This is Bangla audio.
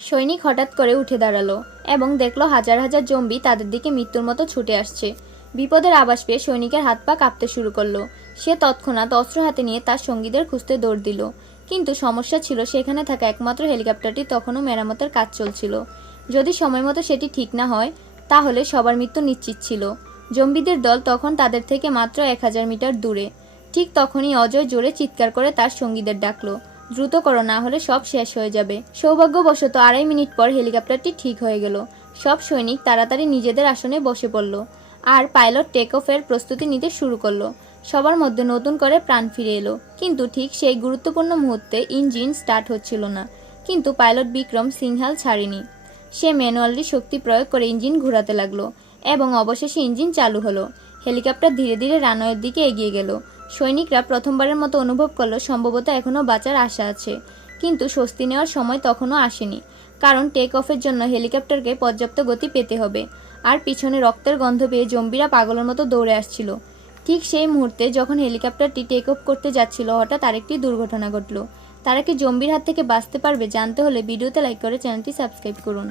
সৈনিক হঠাৎ করে উঠে দাঁড়ালো এবং দেখলো হাজার হাজার জম্বি তাদের দিকে মৃত্যুর মতো ছুটে আসছে। বিপদের আভাস পেয়ে সৈনিকের হাত পা কাঁপতে শুরু করলো। সে তৎক্ষণাৎ অস্ত্র হাতে নিয়ে তার সঙ্গীদের খুঁজতে দৌড় দিল। কিন্তু সমস্যা ছিল, সেখানে থাকা একমাত্র হেলিকপ্টারটি তখনও মেরামতের কাজ চলছিল। যদি সময় মতো সেটি ঠিক না হয় তাহলে সবার মৃত্যু নিশ্চিত ছিল। জম্বিদের দল তখন তাদের থেকে মাত্র 1000 মিটার দূরে। ঠিক তখনই অজয় জোরে চিৎকার করে তার সঙ্গীদের ডাকলো, দ্রুত করো, না হলে সব শেষ হয়ে যাবে। সৌভাগ্যবশত 2.5 মিনিট পর হেলিকপ্টারটি ঠিক হয়ে গেল। সব সৈনিক তাড়াতাড়ি নিজেদের আসনে বসে পড়ল আর পাইলট টেক অফের প্রস্তুতি নিতে শুরু করলো। সবার মধ্যে নতুন করে প্রাণ ফিরে এলো। কিন্তু ঠিক সেই গুরুত্বপূর্ণ মুহূর্তে ইঞ্জিন স্টার্ট হচ্ছিল না। কিন্তু পাইলট বিক্রম সিংহাল ছাড়েনি। সে ম্যানুয়ালি শক্তি প্রয়োগ করে ইঞ্জিন ঘোরাতে লাগলো এবং অবশেষে ইঞ্জিন চালু হলো। হেলিকপ্টার ধীরে ধীরে রানওয়ের দিকে এগিয়ে গেল। সৈনিকরা প্রথমবারের মতো অনুভব করলো সম্ভবত এখনও বাঁচার আশা আছে। কিন্তু স্বস্তি নেওয়ার সময় তখনও আসেনি, কারণ টেক অফের জন্য হেলিকপ্টারকে পর্যাপ্ত গতি পেতে হবে। আর পিছনে রক্তের গন্ধ পেয়ে জম্বিরা পাগলের মতো দৌড়ে আসছিল। ঠিক সেই মুহূর্তে যখন হেলিকপ্টারটি টেক অফ করতে যাচ্ছিল, হঠাৎ আরেকটি দুর্ঘটনা ঘটল। তারা কি জম্বির হাত থেকে বাঁচতে পারবে? জানতে হলে ভিডিওতে লাইক করে চ্যানেলটি সাবস্ক্রাইব করুন।